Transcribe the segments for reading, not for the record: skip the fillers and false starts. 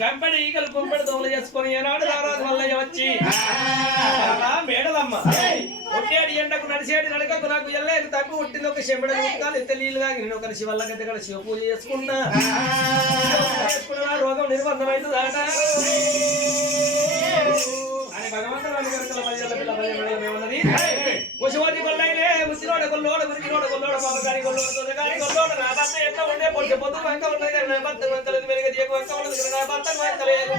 గంపెడి ఈగలు కుంపెడి దోమలు చేసుకొని ఏనాడు రారాజు మల్లయ్య వచ్చి మేడలమ్మ ఒట్టేడి ఎండకు నడిచేటి నడకకు నాకు ఎల్లేదు తప్పి పుట్టింది ఒక చెంబడ కాలు ఎత్త నీళ్ళు తాగి నేను ఒక శివల్లకైతే ఇక్కడ శివ పూజ చేసుకున్నా రోగం నిర్బంధమైందాట అని భగవంతుడు ఏమన్నది పశువాది కొల్లైలే ముసిరోడ కొల్లోడ మురికిరోడ కొల్లోడ పాపగారి కొల్లోడ తొదగారి కొల్లోడ నా భర్త ఎట్లా ఉండే పొట్టి పొద్దు వంక ఉన్నది నా భర్త వంకలేదు మెరుగ దీప వంక ఉన్నది నా భర్త వంకలేదు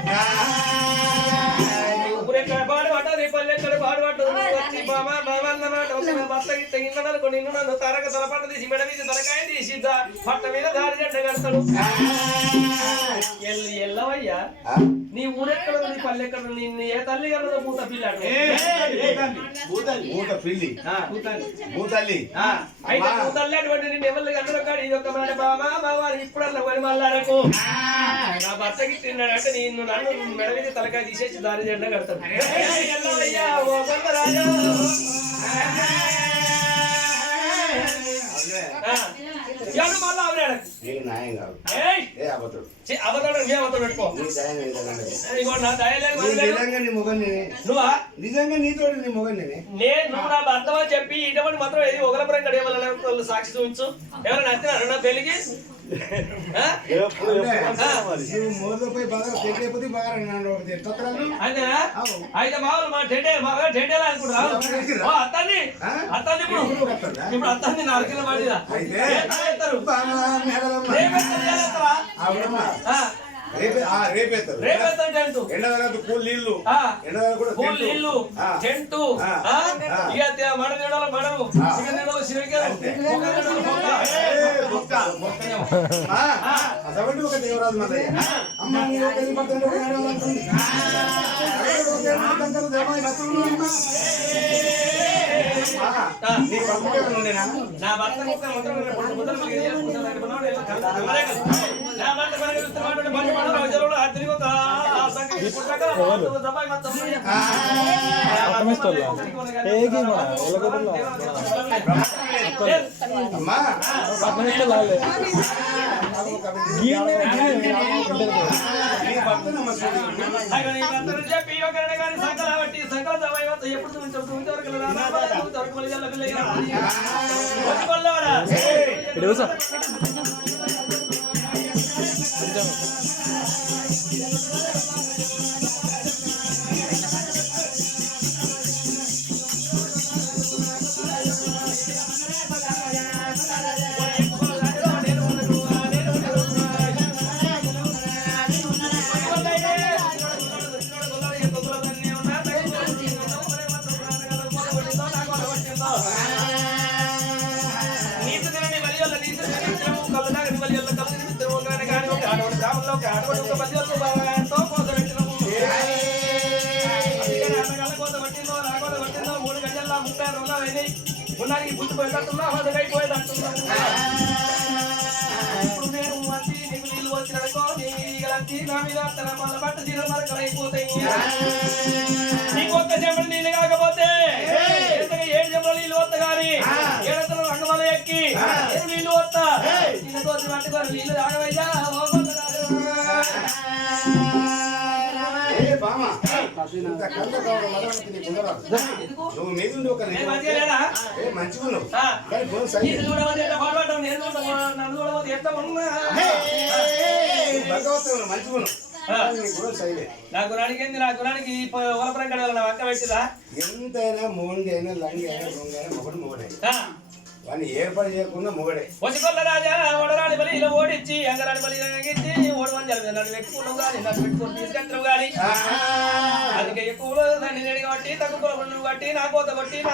ఊరెక్కడ పాడుపడ్డది పల్లెక్కడ పాడుపడ్డది వచ్చి బామా బామన్న మాట నా భర్త గిట్ట ఇన్నదనుకో నిన్ను నన్ను తరక తలపంట తీసి మెడ మీద తలకాయ తీసి పట్ట మీద దారి జెండ కడతాడు ఎల్లవయ్యా నీ ఊరెక్కడ నీ పల్లెక్కడ నిన్ను ఏ తల్లి కన్నదో పూత పిల్లాడు అయితే పూతల్లి అటువంటి నేను ఎవరు కన్నదో కాదు ఇది ఒక మాట బామా బాబా ఇప్పుడల్లా పని మళ్ళాడకు నా భర్తకి తిన్నాడంటే నిన్ను నన్ను మెడ మీద తలకాయ తీసేసి దారి జెండ కడతాడు ఎల్లవయ్యా ఓ కొంత రాజా మళ్ళా అవరాడు నువ్వు నా భర్తమని చెప్పి ఇటువంటి మాత్రం ఏది ఒకరిపరం గడియవల్ల సాక్షి చూపించు ఎవరైనా నచ్చినారు నా పెళ్లికి అయితే మామూలు మా టెండేలా అనుకుంటారు అత్తాన్ని అత్తాన్ని ఇప్పుడు అత్తాన్ని 4 కిలో పడిదా ఒక దేవరాజు మల్లయ్య అమ్మ నా భర్త చెప్పి సంకల బట్టి సంకల ఎప్పుడు ఉన్నానికి గుర్తు పోయేటట్టున్నా పోయేటట్టున్నా ఇప్పుడు నేను వచ్చి నీకు నీళ్ళు వచ్చిననుకో నా మీద మళ్ళీ బట్ట తీర మరకలైపోతాయి నీకు ఒక్క చెంబడి నీళ్ళు కాకపోతే 7 చెంబడి నీళ్ళు వస్తా గాని 7 రంగమల ఎక్కి నీళ్ళు వస్తా నీళ్ళతో పట్టుకొని నీళ్ళు తాగవయ్యా నువ్వు మీద ఒక మంచిగా నా గురానికి ఏంది నా గురానికి ఓలపురం గడ వంక పెట్టిరా ఎంతైనా మోండి అయినా లంగి అయినా రొంగ అయినా మొగడే వాడిని ఏర్పాటు చేయకుండా మొగడే వసికొల్ల రాజా ఓడరాని బలి ఇలా ఓడించి అంగరాని బలి ఇచ్చి ఓడమని జరిగింది నన్ను పెట్టుకున్నావు కానీ నన్ను పెట్టుకుని తీసుకెట్టవు కానీ అందుకే ఎక్కువలో దాన్ని నేను కాబట్టి తక్కువ నువ్వు కట్టి నా కోత కొట్టి